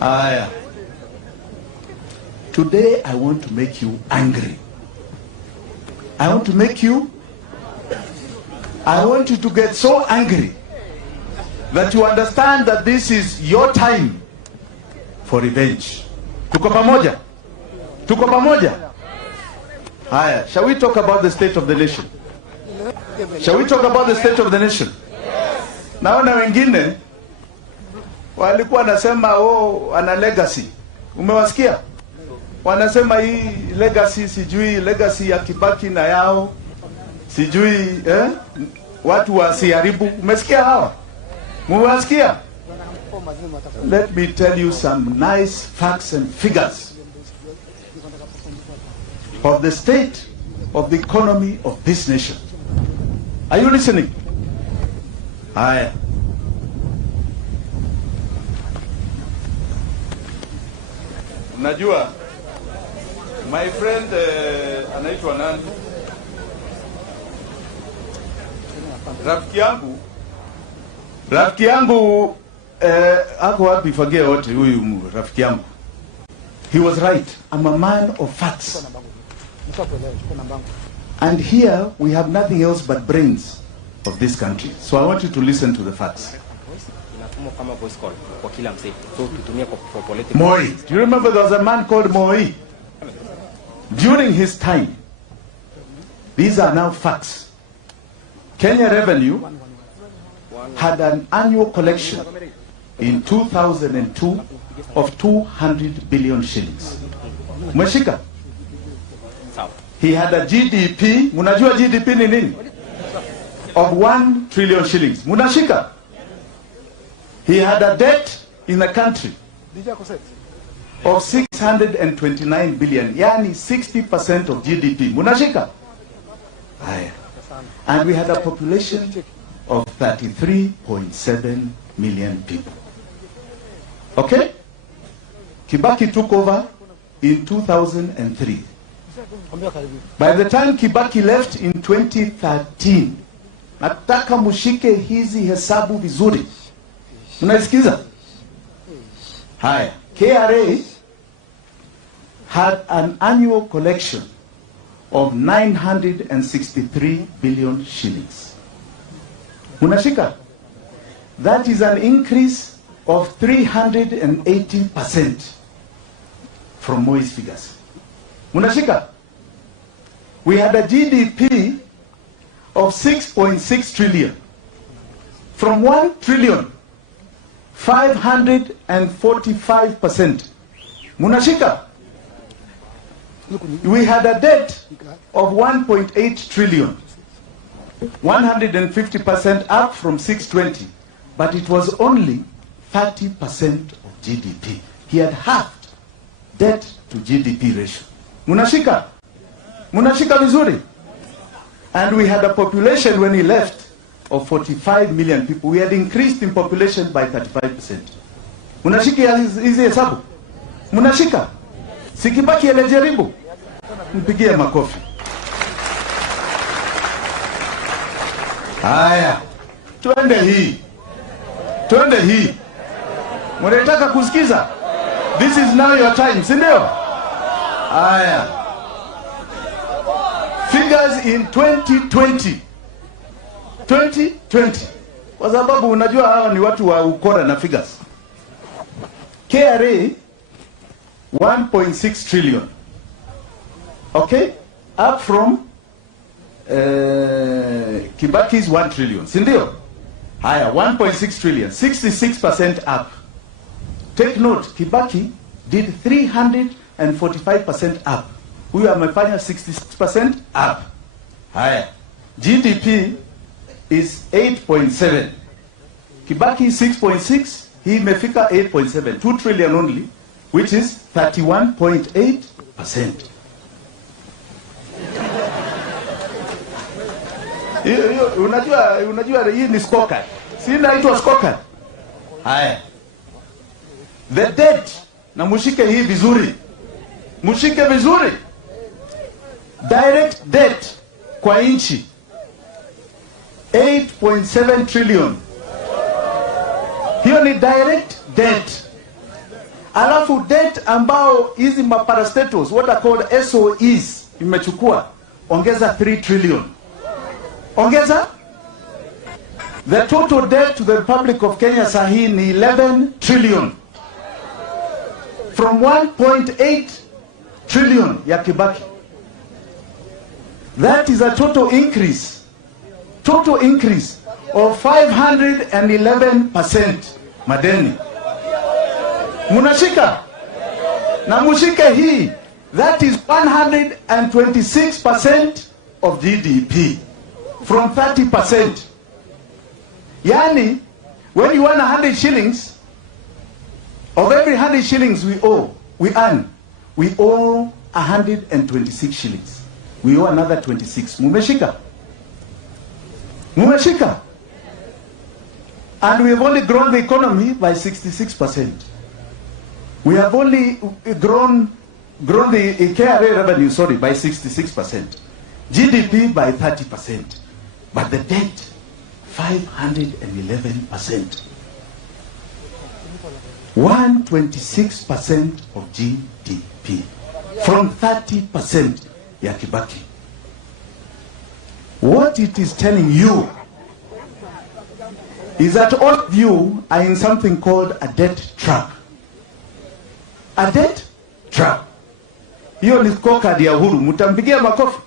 Aya. Today I want to make you angry. I want you to get so angry that you understand that this is your time for revenge. Tuko pamoja? Tuko pamoja? Haya, shall we talk about the state of the nation? Shall we talk about the state of the nation? Naona wengine walikuwa nasema ana legacy. Umewasikia? Wanasema hii legacy sijui legacy ya Kibaki na yao. Sijui watu wasiharibu. Umesikia hawa? Umewasikia? Let me tell you some nice facts and figures of the state of the economy of this nation. Are you listening? Haya. Unajua, my friend anaitwa nani? Rafiki yangu ako wapi fagia wote huyu rafiki yangu. He was right. I'm a man of facts. And here we have nothing else but brains of this country. So I want you to listen to the facts. Moi. Do you remember there was a man called Moi? During his time, these are now facts. Kenya Revenue had an annual collection in 2002 of 200 billion shillings. Mweshika? He had a GDP, munajua GDP ni nini? Of 1 trillion shillings. Munashika? He had a debt in the country of 629 billion, yani 60% of GDP. Munashika? Aye. And we had a population of 33.7 million people. Okay? Kibaki took over in 2003. By the time Kibaki left in 2013, nataka mushike hizi hesabu vizuri. Unasikiza? Haya. KRA had an annual collection of 963 billion shillings. Unashika? That is an increase of 380% from Moi's figures. Unashika? We had a GDP of 6.6 trillion. From 1 trillion, 545%. Munashika? We had a debt of 1.8 trillion. 150% up from 620. But it was only 30% of GDP. He had halved debt to GDP ratio. Munashika? Munashika vizuri? And we had a population when he left of 45 million people. We had increased in population by 35%. Munashika hizi hesabu? Munashika? Sikibaki alijaribu? Mpigie makofi. Haya. Twende hii. Mnataka kusikiza? This is now your time, si ndio? Haya. Figures in 2020. 2020. Kwa sababu unajua hawa ni watu wa ukora na figures. KRA 1.6 trillion. Okay? Up from Kibaki's 1 trillion. Sindio? Haya, 1.6 trillion. 66% up. Take note, Kibaki did 345% up. Huyu amefanya 66% up. Haya. GDP is 8.7. Kibaki 6.6. He imefika 8.7. 2 trillion only, which is 31.8%. Unajua hii ni scorecard. Si inaitwa scorecard. Haya. The debt, na mushike hii vizuri. Mushike vizuri. Direct debt kwa nchi 8.7 trillion. Hiyo ni direct debt. Alafu debt ambao hizi maparastatals what are called SOEs imechukua, ongeza 3 trillion. Ongeza. The total debt to the Republic of Kenya sahi ni 11 trillion. From 1.8 trillion ya Kibaki. That is a total increase of 511% madeni. Munashika? Na mushike hii, that is 126% of GDP from 30%. Yani, when you earn 100 shillings, of every 100 shillings we earn 126 shillings. We owe another 26. Mumeshika? And we have only grown the economy by 66%. We have only grown the KRA revenue, by 66%. GDP by 30%. But the debt, 511%. 126% of GDP. From 30% ya Kibaki. What it is telling you is that all of you are in something called a debt trap. A debt trap. Hiyo ni scorecard ya Uhuru. Mtampigia makofi?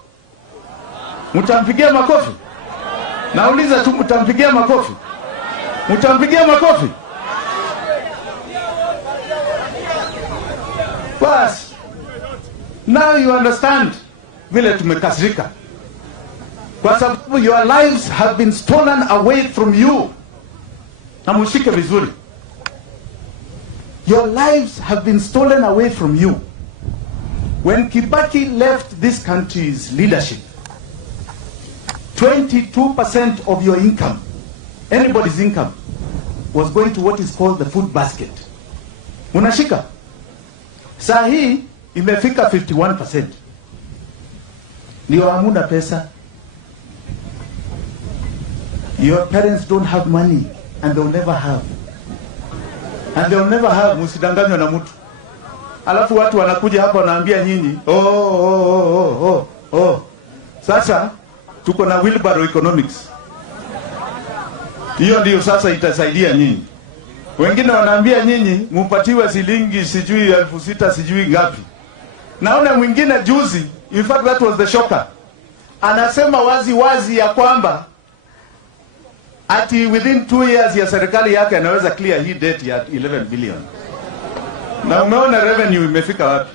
Mtampigia makofi? Nauliza tu, mtampigia makofi? Mtampigia makofi? Bas. Now you understand vile tumekasirika. Kwa sababu your lives have been stolen away from you. Na mushike vizuri. Your lives have been stolen away from you. When Kibaki left this country's leadership, 22% of your income, anybody's income, was going to what is called the food basket. Unashika? Saa hii imefika 51%. Ndio hamuna pesa. Your parents don't have money and they'll never have. And they'll never have. Musidanganywa na mtu. Alafu watu wanakuja hapa wanaambia nyinyi, sasa tuko na wheelbarrow economics. Hiyo ndio sasa itasaidia nyinyi. Wengine wanaambia nyinyi mpatiwe shilingi sijui 6,000 sijui ngapi. Naona mwingine juzi, in fact that was the shocker. Anasema wazi ya kwamba ati within 2 years ya serikali yake anaweza clear hii debt ya 11 billion. Na umeona revenue imefika wapi?